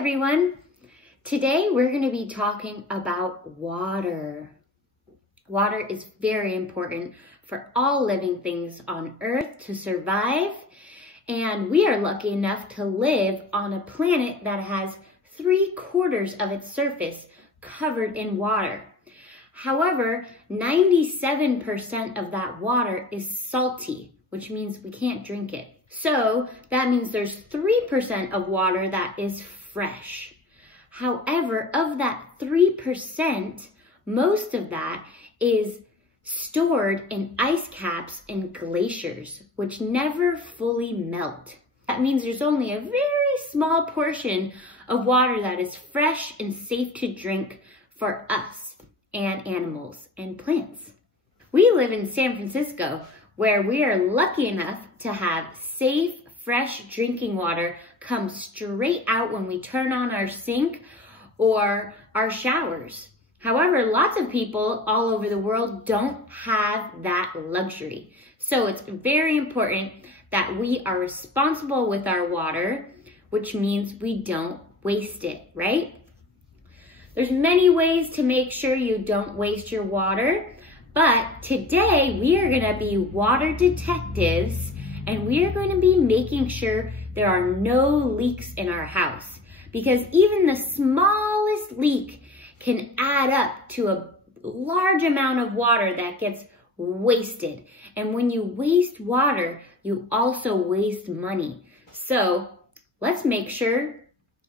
everyone. Today we're going to be talking about water. Water is very important for all living things on Earth to survive, and we are lucky enough to live on a planet that has 3/4 of its surface covered in water. However, 97% of that water is salty, which means we can't drink it. So that means there's 3% of water that is fresh. However, of that 3%, most of that is stored in ice caps and glaciers, which never fully melt. That means there's only a very small portion of water that is fresh and safe to drink for us and animals and plants. We live in San Francisco, where we are lucky enough to have safe, fresh drinking water come straight out when we turn on our sink or our showers. However, lots of people all over the world don't have that luxury. So it's very important that we are responsible with our water, which means we don't waste it, right? There's many ways to make sure you don't waste your water, but today we are gonna be water detectives, and we are going to be making sure there are no leaks in our house, because even the smallest leak can add up to a large amount of water that gets wasted. And when you waste water, you also waste money. So let's make sure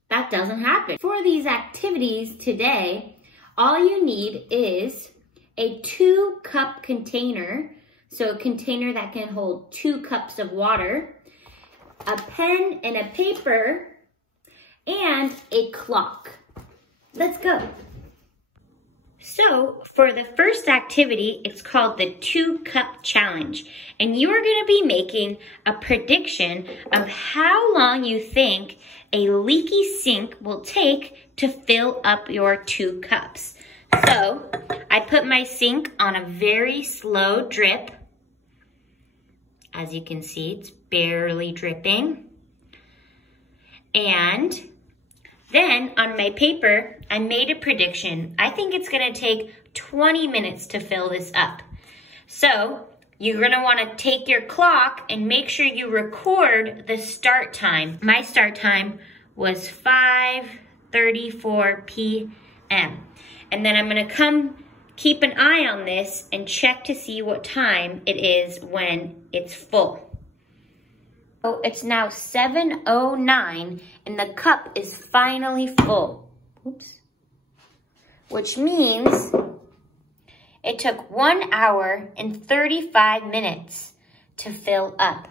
that doesn't happen. For these activities today, all you need is a 2-cup container, so a container that can hold 2 cups of water, a pen and a paper, and a clock. Let's go. So for the first activity, it's called the 2-cup challenge. And you are gonna be making a prediction of how long you think a leaky sink will take to fill up your 2 cups. So I put my sink on a very slow drip. As you can see, it's barely dripping. And then on my paper, I made a prediction. I think it's gonna take 20 minutes to fill this up. So you're gonna wanna take your clock and make sure you record the start time. My start time was 5:34 p.m. And then I'm gonna keep an eye on this and check to see what time it is when it's full. So it's now 7:09 and the cup is finally full. Oops. Which means it took 1 hour and 35 minutes to fill up.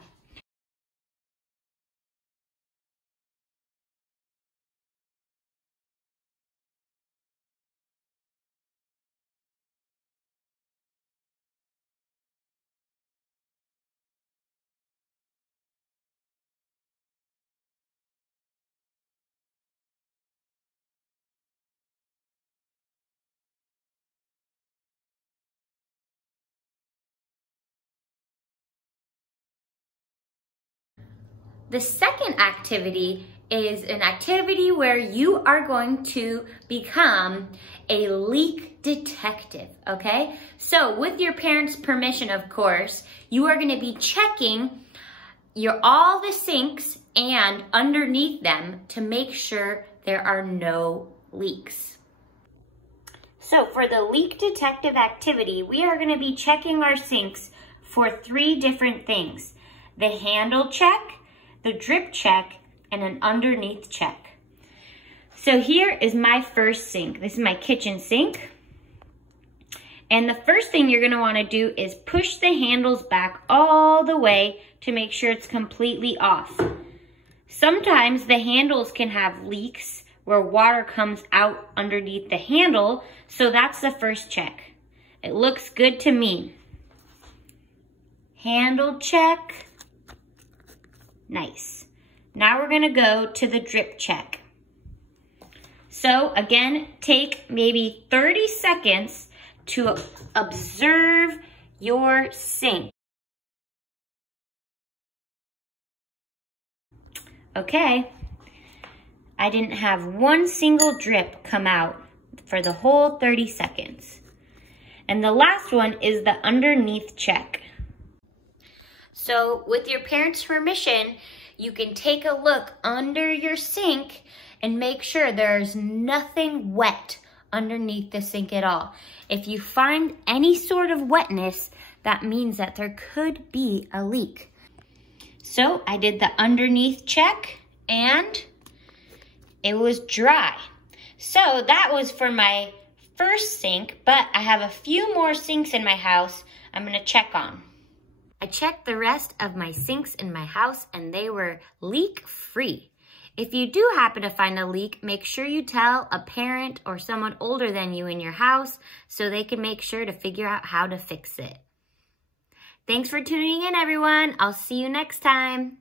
The second activity is an activity where you are going to become a leak detective, okay? So with your parents' permission, of course, you are gonna be checking all the sinks and underneath them to make sure there are no leaks. So for the leak detective activity, we are gonna be checking our sinks for 3 different things: the handle check, the drip check, and an underneath check. So here is my first sink. This is my kitchen sink. And the first thing you're gonna wanna do is push the handles back all the way to make sure it's completely off. Sometimes the handles can have leaks where water comes out underneath the handle, so that's the first check. It looks good to me. Handle check. Nice. Now we're gonna go to the drip check. So again, take maybe 30 seconds to observe your sink. Okay, I didn't have one single drip come out for the whole 30 seconds. And the last one is the underneath check. So with your parents' permission, you can take a look under your sink and make sure there's nothing wet underneath the sink at all. If you find any sort of wetness, that means that there could be a leak. So I did the underneath check and it was dry. So that was for my first sink, but I have a few more sinks in my house I'm gonna check on. I checked the rest of my sinks in my house and they were leak-free. If you do happen to find a leak, make sure you tell a parent or someone older than you in your house so they can make sure to figure out how to fix it. Thanks for tuning in, everyone. I'll see you next time.